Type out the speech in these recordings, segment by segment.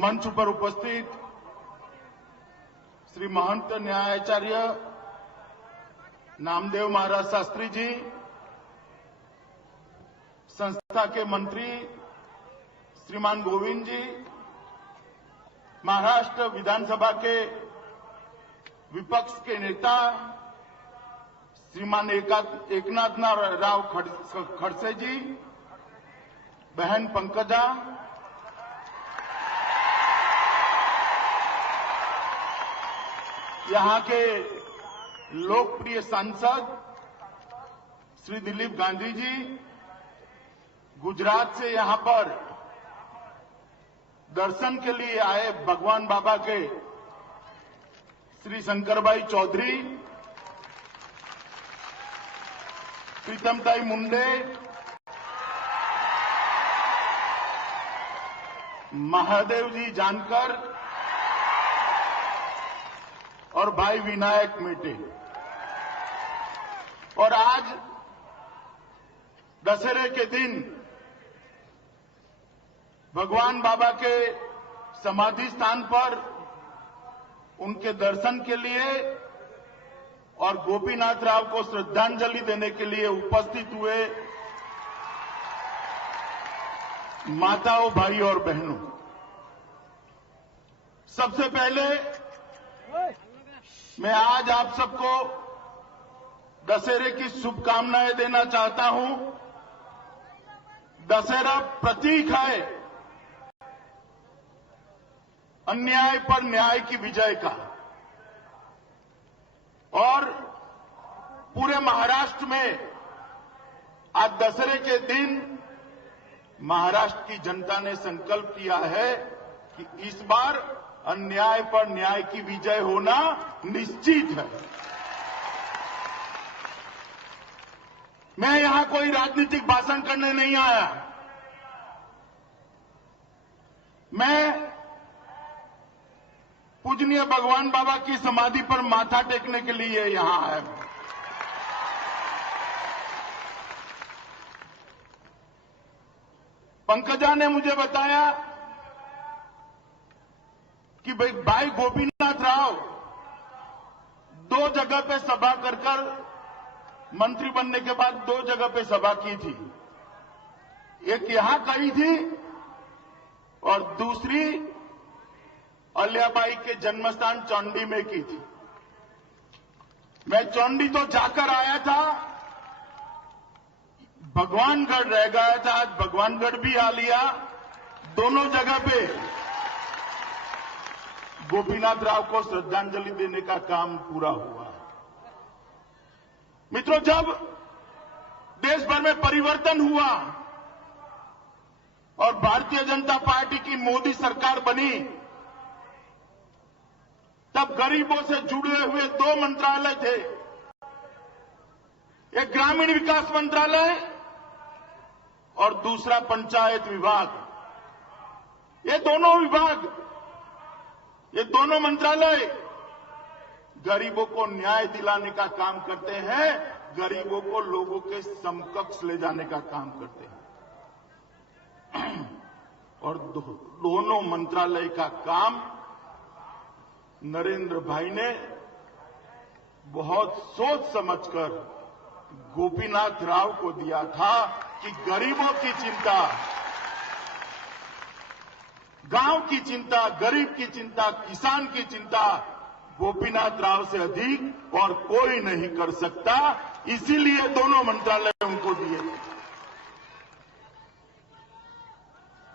मंच पर उपस्थित श्री महंत न्यायाचार्य नामदेव महाराज शास्त्री जी, संस्था के मंत्री श्रीमान गोविंद जी, महाराष्ट्र विधानसभा के विपक्ष के नेता श्रीमान एकनाथ राव खड़से जी, बहन पंकजा, यहां के लोकप्रिय सांसद श्री दिलीप गांधी जी, गुजरात से यहां पर दर्शन के लिए आए भगवान बाबा के श्री शंकरभाई चौधरी, प्रीतमताई मुंडे, महादेव जी जानकर और भाई विनायक मेटे। और आज दशहरे के दिन भगवान बाबा के समाधि स्थान पर उनके दर्शन के लिए और गोपीनाथ राव को श्रद्धांजलि देने के लिए उपस्थित हुए माताओं, भाई और बहनों, सबसे पहले मैं आज आप सबको दशहरे की शुभकामनाएं देना चाहता हूं। दशहरा प्रतीक है अन्याय पर न्याय की विजय का, और पूरे महाराष्ट्र में आज दशहरे के दिन महाराष्ट्र की जनता ने संकल्प किया है कि इस बार अन्याय पर न्याय की विजय होना निश्चित है। मैं यहां कोई राजनीतिक भाषण करने नहीं आया, मैं पूजनीय भगवान बाबा की समाधि पर माथा टेकने के लिए यहां आया हूं। पंकजा ने मुझे बताया कि भाई गोपीनाथ राव 2 जगह पे सभा कर मंत्री बनने के बाद 2 जगह पे सभा की थी। एक यहां कही थी और दूसरी अल्याबाई के जन्मस्थान चौंडी में की थी। मैं चौंडी तो जाकर आया था, भगवानगढ़ रह गया था, आज भगवानगढ़ भी आ लिया। दोनों जगह पे गोपीनाथ राव को श्रद्धांजलि देने का काम पूरा हुआ। मित्रों, जब देश भर में परिवर्तन हुआ और भारतीय जनता पार्टी की मोदी सरकार बनी, तब गरीबों से जुड़े हुए 2 मंत्रालय थे, एक ग्रामीण विकास मंत्रालय और दूसरा पंचायत विभाग। ये दोनों मंत्रालय गरीबों को न्याय दिलाने का काम करते हैं, गरीबों को लोगों के समकक्ष ले जाने का काम करते हैं। और दोनों मंत्रालय का काम नरेंद्र भाई ने बहुत सोच समझकर गोपीनाथ राव को दिया था कि गरीबों की चिंता, गांव की चिंता, गरीब की चिंता, किसान की चिंता गोपीनाथ राव से अधिक और कोई नहीं कर सकता। इसीलिए दोनों मंत्रालय उनको दिए।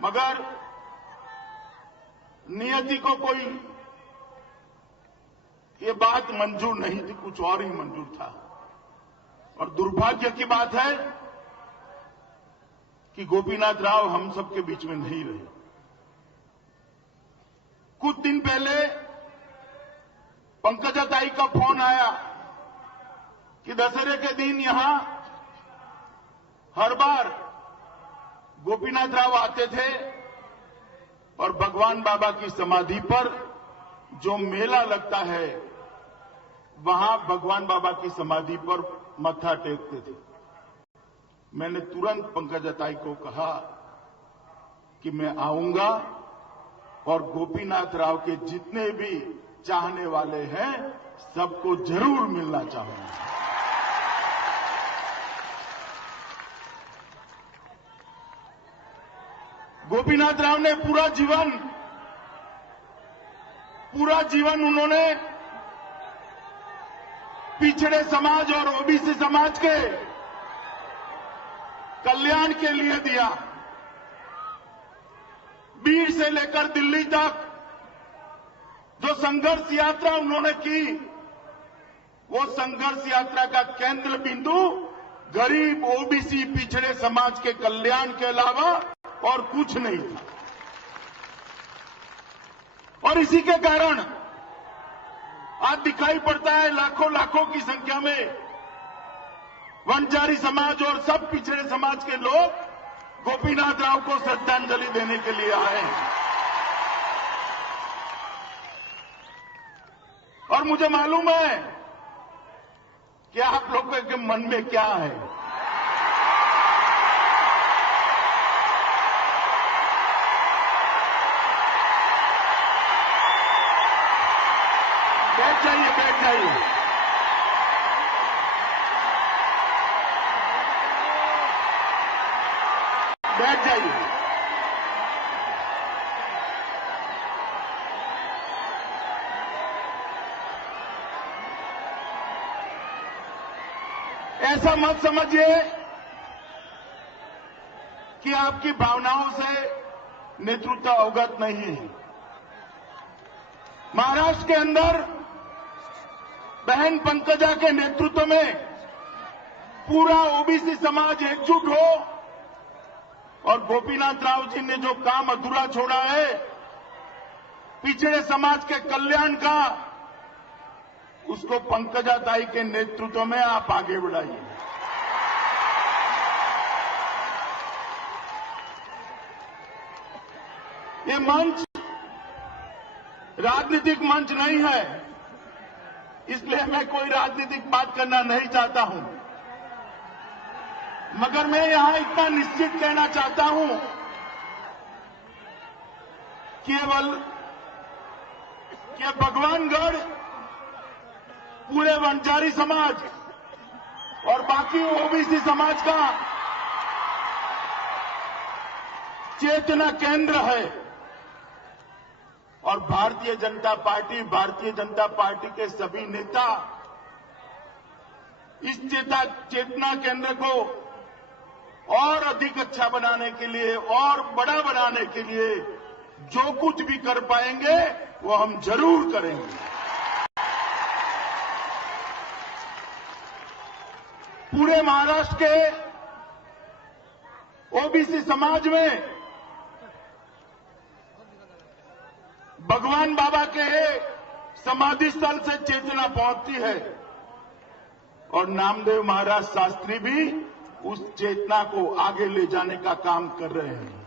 मगर नियति को कोई ये बात मंजूर नहीं थी, कुछ और ही मंजूर था। और दुर्भाग्य की बात है कि गोपीनाथ राव हम सबके बीच में नहीं रहे। कुछ दिन पहले पंकजा ताई का फोन आया कि दशहरे के दिन यहां हर बार गोपीनाथ राव आते थे और भगवान बाबा की समाधि पर जो मेला लगता है वहां भगवान बाबा की समाधि पर मत्था टेकते थे। मैंने तुरंत पंकजा ताई को कहा कि मैं आऊंगा और गोपीनाथ राव के जितने भी चाहने वाले हैं सबको जरूर मिलना चाहूंगा। गोपीनाथ राव ने पूरा जीवन उन्होंने पिछड़े समाज और ओबीसी समाज के कल्याण के लिए दिया। बीड़ से लेकर दिल्ली तक जो संघर्ष यात्रा उन्होंने की, वो संघर्ष यात्रा का केंद्र बिंदु गरीब ओबीसी पिछड़े समाज के कल्याण के अलावा और कुछ नहीं था। और इसी के कारण आज दिखाई पड़ता है लाखों की संख्या में वंजारी समाज और सब पिछड़े समाज के लोग गोपीनाथ राव को श्रद्धांजलि देने के लिए आए हैं। और मुझे मालूम है कि आप लोगों के मन में क्या है। बैठ जाइए, बैठ जाइए। बैठ जाइए। ऐसा मत समझिए कि आपकी भावनाओं से नेतृत्व अवगत नहीं है। महाराष्ट्र के अंदर बहन पंकजा के नेतृत्व में पूरा ओबीसी समाज एकजुट हो और गोपीनाथ राव जी ने जो काम अधूरा छोड़ा है पिछड़े समाज के कल्याण का, उसको पंकजा ताई के नेतृत्व में आप आगे बढ़ाइए। ये मंच राजनीतिक मंच नहीं है, इसलिए मैं कोई राजनीतिक बात करना नहीं चाहता हूं, मगर मैं यहां इतना निश्चित कहना चाहता हूं, केवल कि भगवानगढ़ पूरे वंजारी समाज और बाकी ओबीसी समाज का चेतना केंद्र है। और भारतीय जनता पार्टी के सभी नेता इस चेतना केंद्र को और अधिक अच्छा बनाने के लिए और बड़ा बनाने के लिए जो कुछ भी कर पाएंगे वो हम जरूर करेंगे। पूरे महाराष्ट्र के ओबीसी समाज में भगवान बाबा के समाधि स्थल से चेतना पहुंचती है और नामदेव महाराज शास्त्री भी उस चेतना को आगे ले जाने का काम कर रहे हैं।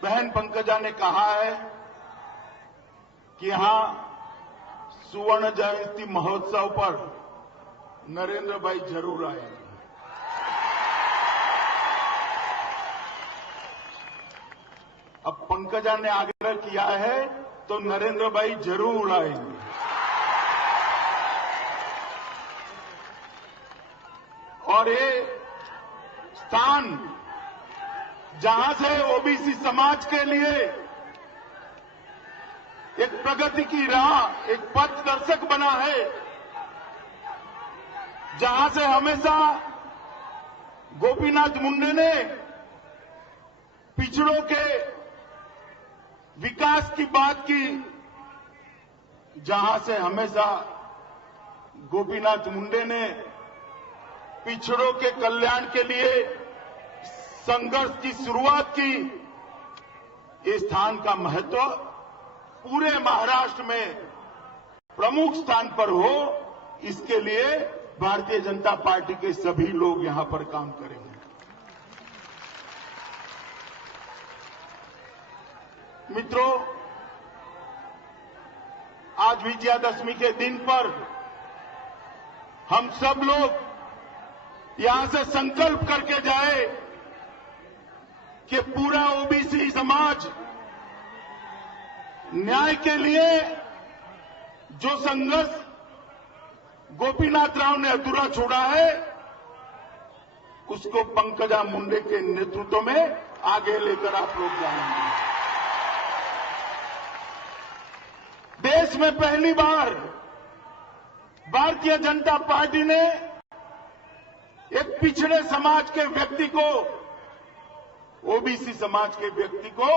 बहन पंकजा ने कहा है कि यहां सुवर्ण जयंती महोत्सव पर नरेंद्र भाई जरूर आएंगे। अब पंकजा ने आग्रह किया है तो नरेंद्र भाई जरूर आएंगे। और ये स्थान जहां से ओबीसी समाज के लिए एक प्रगति की राह, एक पथ दर्शक बना है, जहां से हमेशा गोपीनाथ मुंडे ने पिछड़ों के विकास की बात की, जहां से हमेशा गोपीनाथ मुंडे ने पिछड़ों के कल्याण के लिए संघर्ष की शुरुआत की। इस स्थान का महत्व पूरे महाराष्ट्र में प्रमुख स्थान पर हो, इसके लिए भारतीय जनता पार्टी के सभी लोग यहां पर काम करेंगे। मित्रों, आज विजयादशमी के दिन पर हम सब लोग यहां से संकल्प करके जाए कि पूरा ओबीसी समाज न्याय के लिए जो संघर्ष गोपीनाथ राव ने अधूरा छोड़ा है, उसको पंकजा मुंडे के नेतृत्व में आगे लेकर आप लोग जाएंगे। देश में पहली बार भारतीय जनता पार्टी ने एक पिछड़े समाज के व्यक्ति को, ओबीसी समाज के व्यक्ति को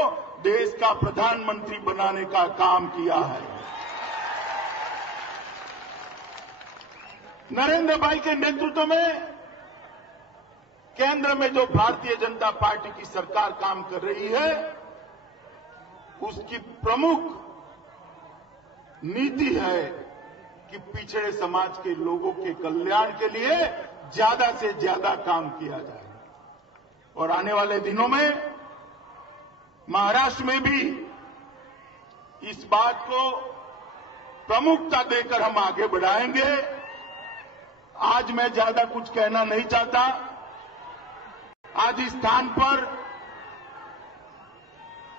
देश का प्रधानमंत्री बनाने का काम किया है। नरेंद्र भाई के नेतृत्व में केंद्र में जो भारतीय जनता पार्टी की सरकार काम कर रही है, उसकी प्रमुख नीति है कि पिछड़े समाज के लोगों के कल्याण के लिए ज्यादा से ज्यादा काम किया जाए। और आने वाले दिनों में महाराष्ट्र में भी इस बात को प्रमुखता देकर हम आगे बढ़ाएंगे। आज मैं ज्यादा कुछ कहना नहीं चाहता। आज इस स्थान पर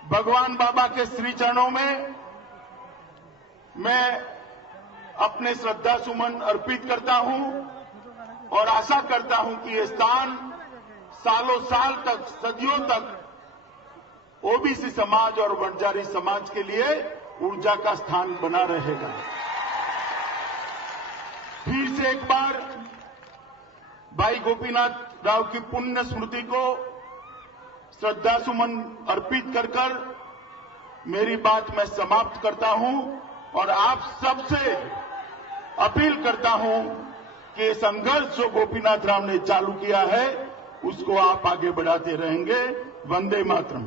भगवान बाबा के श्री चरणों में मैं अपने श्रद्धा सुमन अर्पित करता हूं और आशा करता हूं कि ये स्थान सालों साल तक, सदियों तक ओबीसी समाज और वंजारी समाज के लिए ऊर्जा का स्थान बना रहेगा। फिर से एक बार भाई गोपीनाथ राव की पुण्य स्मृति को श्रद्धा सुमन अर्पित कर मेरी बात मैं समाप्त करता हूं और आप सबसे अपील करता हूं कि संघर्ष जो गोपीनाथ राव ने चालू किया है, उसको आप आगे बढ़ाते रहेंगे। वंदे मातरम।